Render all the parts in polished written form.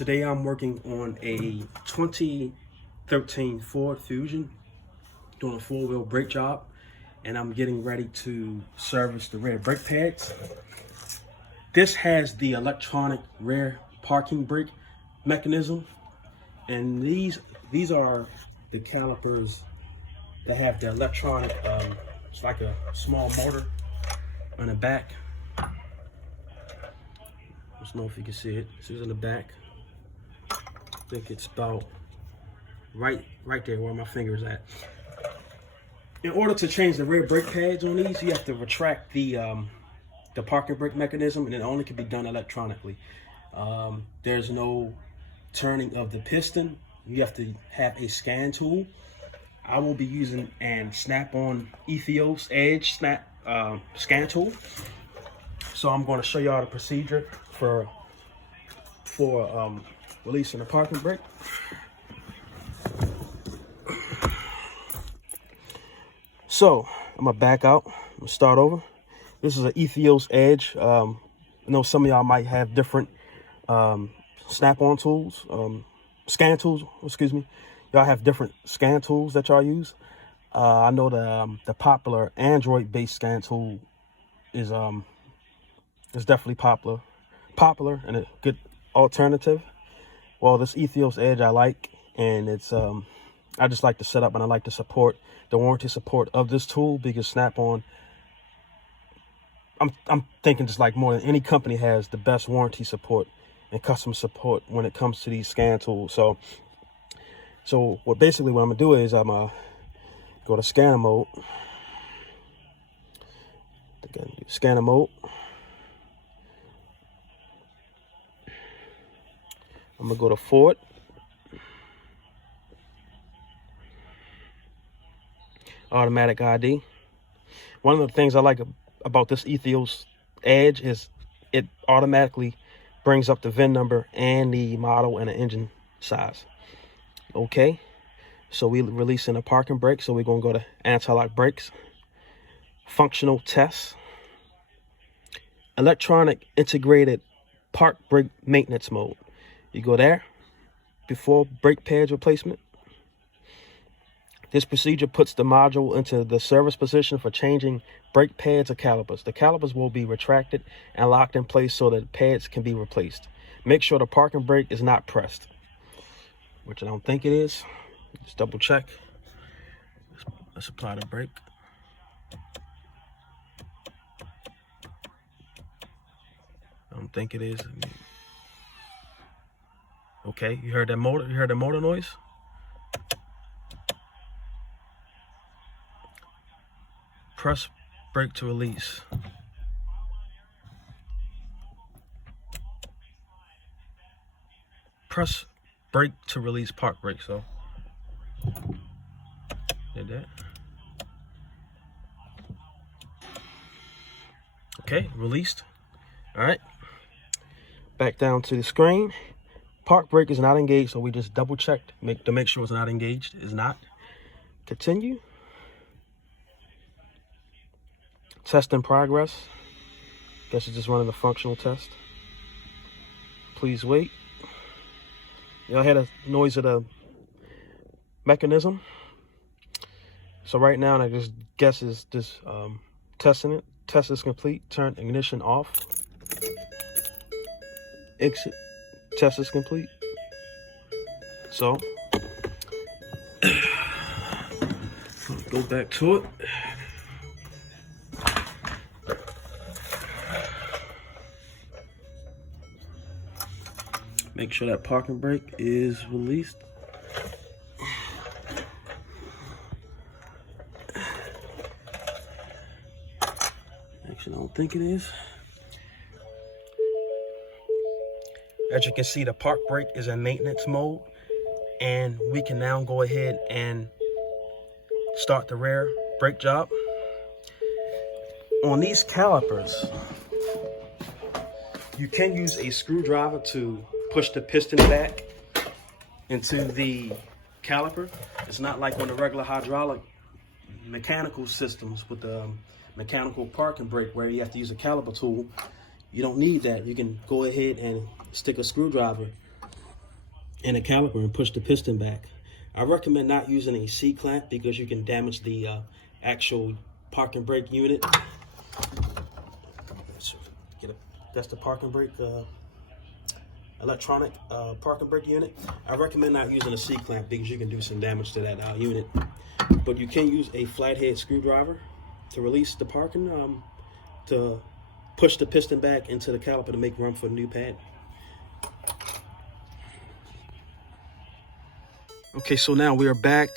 Today I'm working on a 2013 Ford Fusion, doing a four-wheel brake job, and I'm getting ready to service the rear brake pads. This has the electronic rear parking brake mechanism, and these are the calipers that have the electronic, it's like a small motor on the back. I don't know if you can see it. This is in the back. I think it's about right there where my finger is at. In order to change the rear brake pads on these, you have to retract the parking brake mechanism, and it only can be done electronically. There's no turning of the piston. You have to have a scan tool. I will be using an Snap On Ethios Edge scan tool. So I'm going to show y'all the procedure for releasing the parking brake. So I'm gonna back out. I'm gonna start over. This is an Ethios Edge. I know some of y'all might have different snap-on tools, scan tools. Excuse me. Y'all have different scan tools that y'all use. I know the popular Android-based scan tool is definitely popular and a good alternative. Well, this Ethios Edge I like, and it's I just like the setup, and I like the support, the warranty support of this tool, because Snap-on, I'm thinking just like more than any company has the best warranty support and customer support when it comes to these scan tools. So what I'm gonna do is I'm gonna go to scanner mode. Again, scanner mode. I'm gonna go to Ford. Automatic ID. One of the things I like about this Ethios Edge is it automatically brings up the VIN number and the model and the engine size. Okay, so we're releasing a parking brake, so we're gonna go to anti-lock brakes, functional tests, electronic integrated park brake maintenance mode. You go there before brake pads replacement. This procedure puts the module into the service position for changing brake pads or calipers. The calipers will be retracted and locked in place so that pads can be replaced. Make sure the parking brake is not pressed, which I don't think it is. Just double check. Let's apply the brake. I don't think it is. Okay, you heard that motor? You heard the motor noise? Press brake to release. Press brake to release park brake. So did that. Okay, released. All right. Back down to the screen. Park brake is not engaged, so we just double checked to make sure it's not engaged. It's not. Continue. Test in progress. Guess it's just running the functional test. Please wait. Y'all hear the noise of the mechanism. So right now, I just guess is just testing it. Test is complete. Turn ignition off. Exit. Test is complete. So go back to it. Make sure that parking brake is released. Actually, I don't think it is. As you can see, the park brake is in maintenance mode, and we can now go ahead and start the rear brake job. On these calipers, you can use a screwdriver to push the piston back into the caliper. It's not like on the regular hydraulic mechanical systems with the mechanical parking brake where you have to use a caliper tool. You don't need that. You can go ahead and stick a screwdriver and a caliper and push the piston back. I recommend not using a C-clamp because you can damage the actual parking brake unit. That's the parking brake, electronic parking brake unit. I recommend not using a C-clamp because you can do some damage to that unit. But you can use a flathead screwdriver to release the parking, to push the piston back into the caliper to make room for the new pad. Okay, so now we are back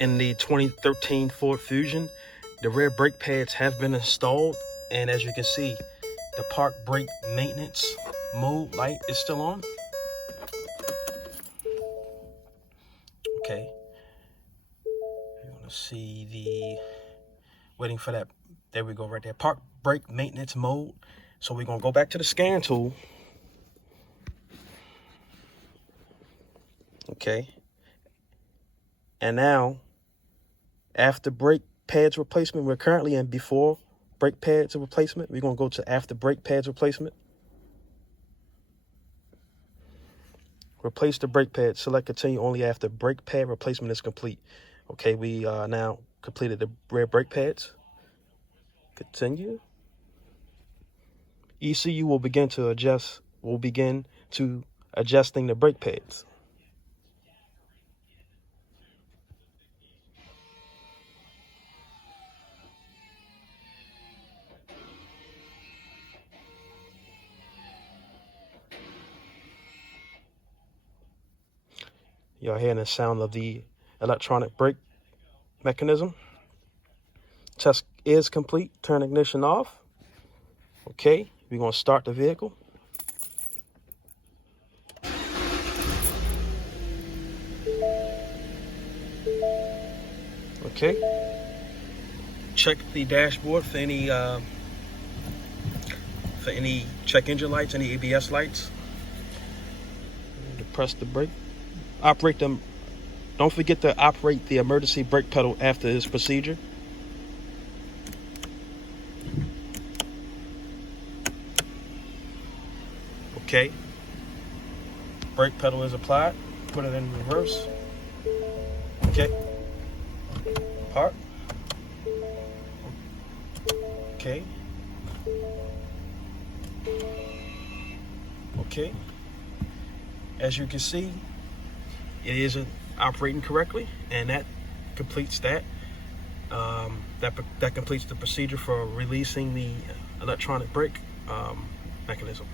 in the 2013 Ford Fusion. The rear brake pads have been installed, and as you can see, the park brake maintenance mode light is still on. Okay, you want to see the, waiting for that, there we go right there, park brake maintenance mode. So we're going to go back to the scan tool. Okay. And now, after brake pads replacement, we're currently in before brake pads replacement. We're going to go to after brake pads replacement. Replace the brake pad. Select continue only after brake pad replacement is complete. Okay, we now completed the rear brake pads. Continue. ECU will begin to adjusting the brake pads. You're hearing the sound of the electronic brake mechanism. Test is complete. Turn ignition off. Okay, we're going to start the vehicle. Okay. Check the dashboard for any check engine lights, any ABS lights. Press the brake. Operate them. Don't forget to operate the emergency brake pedal after this procedure. Okay. Brake pedal is applied. Put it in reverse. Okay. Park. Okay. Okay. As you can see, it is operating correctly, and that completes that. That completes the procedure for releasing the electronic brake mechanism.